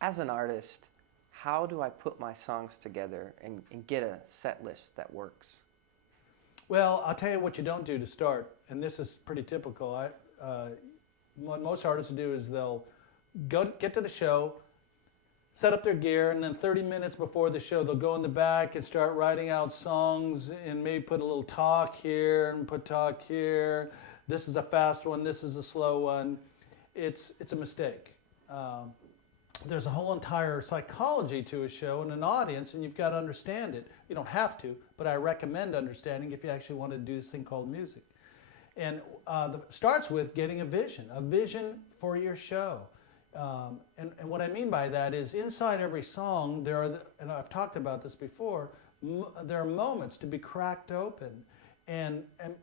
As an artist, how do I put my songs together and get a set list that works? Well, I'll tell you what you don't do to start, and this is pretty typical. What most artists do is they'll get to the show, set up their gear, and then 30 minutes before the show, they'll go in the back and start writing out songs and maybe put a little talk here and put talk here. This is a fast one, this is a slow one. It's a mistake. There's a whole entire psychology to a show and an audience, and you've got to understand it. You don't have to, but I recommend understanding if you actually want to do this thing called music. And starts with getting a vision for your show. And what I mean by that is inside every song, and I've talked about this before, there are moments to be cracked open. And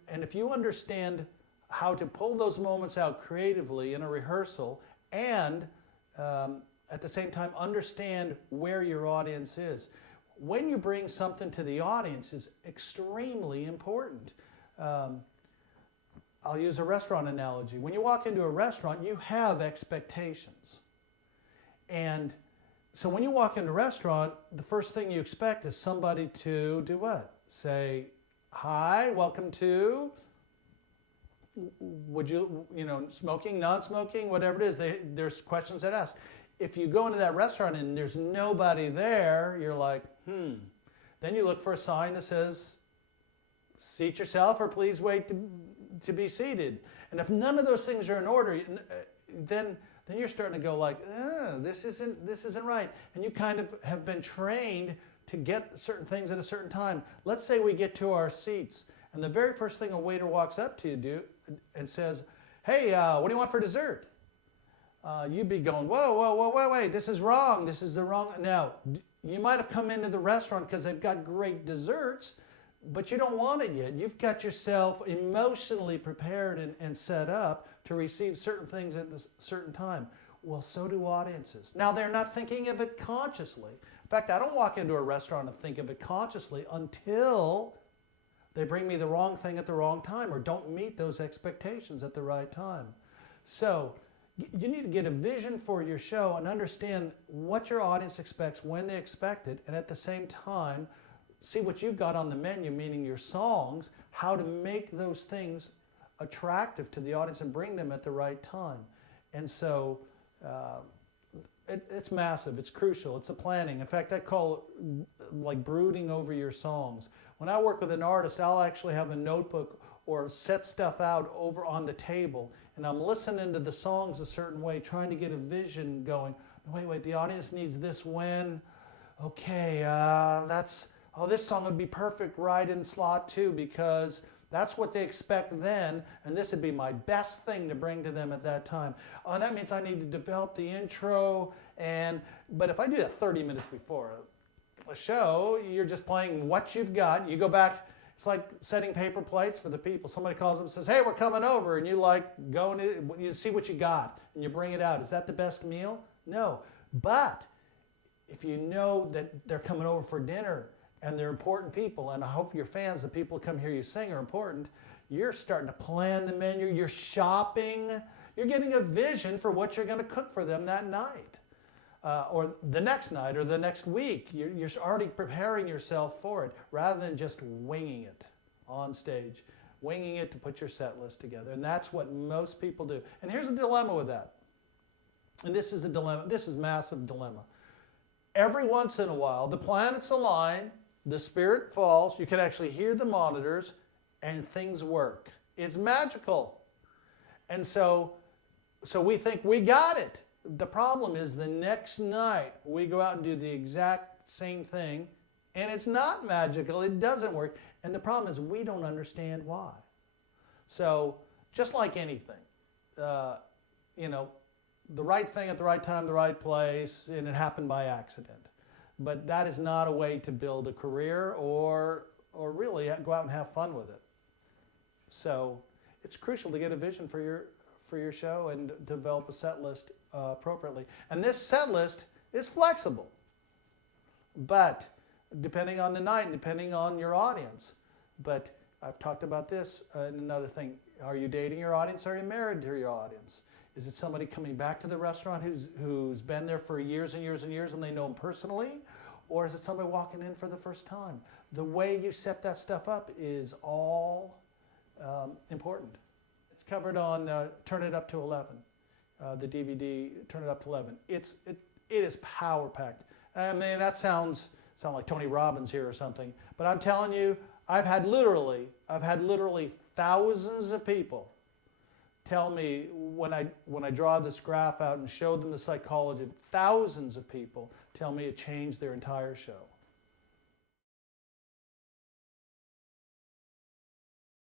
if you understand how to pull those moments out creatively in a rehearsal and at the same time understand where your audience is. When you bring something to the audience is extremely important. I'll use a restaurant analogy. When you walk into a restaurant, you have expectations. And so when you walk into a restaurant, the first thing you expect is somebody to do what? Say, hi, welcome to, would you, smoking, non-smoking, whatever it is, there's questions that ask. If you go into that restaurant and there's nobody there, you're like, Then you look for a sign that says, seat yourself or please wait to be seated. And if none of those things are in order, then you're starting to go like, this isn't right. And you kind of have been trained to get certain things at a certain time. Let's say we get to our seats, and the very first thing a waiter walks up to you and says, hey, what do you want for dessert? You'd be going, whoa, wait, this is wrong. This is the wrong. Now, you might have come into the restaurant because they've got great desserts, but you don't want it yet. You've got yourself emotionally prepared and set up to receive certain things at this certain time. Well, so do audiences. Now, they're not thinking of it consciously. In fact, I don't walk into a restaurant and think of it consciously until they bring me the wrong thing at the wrong time or don't meet those expectations at the right time. So you need to get a vision for your show and understand what your audience expects, when they expect it, and at the same time, see what you've got on the menu, meaning your songs, how to make those things attractive to the audience and bring them at the right time. And so it's massive, it's crucial, it's a planning. In fact, I call it like brooding over your songs. When I work with an artist, I'll actually have a notebook or set stuff out over on the table, and I'm listening to the songs a certain way, trying to get a vision going. Wait, the audience needs this when? Okay, this song would be perfect right in slot 2 because that's what they expect then, and this would be my best thing to bring to them at that time. Oh, that means I need to develop the intro, but if I do that 30 minutes before a show, you're just playing what you've got. You go back, it's like setting paper plates for the people. Somebody calls up and says, hey, we're coming over, and you go and you see what you got, and you bring it out. Is that the best meal? No. But if you know that they're coming over for dinner, and they're important people, and I hope your fans, the people who come hear you sing, are important, you're starting to plan the menu, you're shopping, you're getting a vision for what you're going to cook for them that night, or the next night, or the next week. You're already preparing yourself for it, rather than just winging it on stage, winging it to put your set list together. And that's what most people do. And here's a dilemma with that. And this is a dilemma, this is a massive dilemma. Every once in a while, the planets align, the spirit falls, you can actually hear the monitors, and things work. It's magical. And so we think we got it. The problem is the next night we go out and do the exact same thing, and it's not magical, it doesn't work. And the problem is we don't understand why. So just like anything, the right thing at the right time, the right place, and it happened by accident. But that is not a way to build a career or really go out and have fun with it. So it's crucial to get a vision for your show and develop a set list appropriately. And this set list is flexible, but depending on the night and depending on your audience. But I've talked about this, another thing. Are you dating your audience? Are you married to your audience? Is it somebody coming back to the restaurant who's been there for years and years and years and they know him personally? Or is it somebody walking in for the first time? The way you set that stuff up is all important. It's covered on Turn It Up to 11, the DVD Turn It Up to 11. It is power packed. I mean, that sound like Tony Robbins here or something, but I'm telling you, I've had literally thousands of people tell me when I draw this graph out and show them the psychology, thousands of people tell me it changed their entire show.